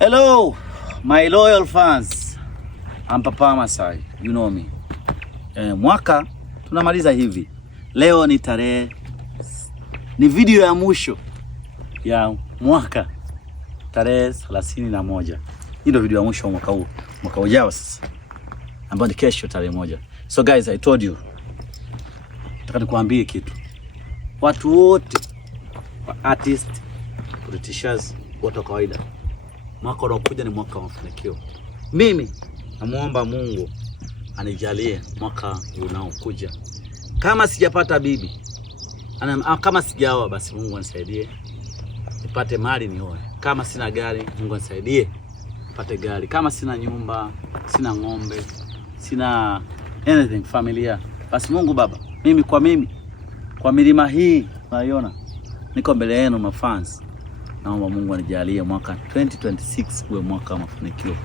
Hello, my loyal fans. I'm Papa Masai, you know me. Mwaka tunamaliza hivi. Leo ni ni video ya mwisho ya mwaka tarehe 31. Hii ndio video ya mwisho wa mwaka huu. Mwaka ujao sasa, ambao ni kesho tarehe 1. So guys, I told you. Nataka nikuambie kitu. Watu wote, artist, politicians, watu wa kawaida, mwaka unaokuja ni mwaka wa mafanikio. Mimi namuomba Mungu anijalie mwaka unaokuja, kama sijapata bibi, kama sijaoa, basi Mungu anisaidie nipate mali nioe. Kama sina gari, Mungu anisaidie nipate gari. Kama sina nyumba, sina ng'ombe, sina anything familia, basi Mungu Baba, mimi kwa milima hii unaiona niko mbele yenu mafans, naomba Mungu anijalie mwaka 2026 uwe mwaka wa mafanikio.